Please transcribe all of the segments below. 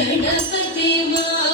ಗಣಪತಿ ಮಾ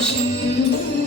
you.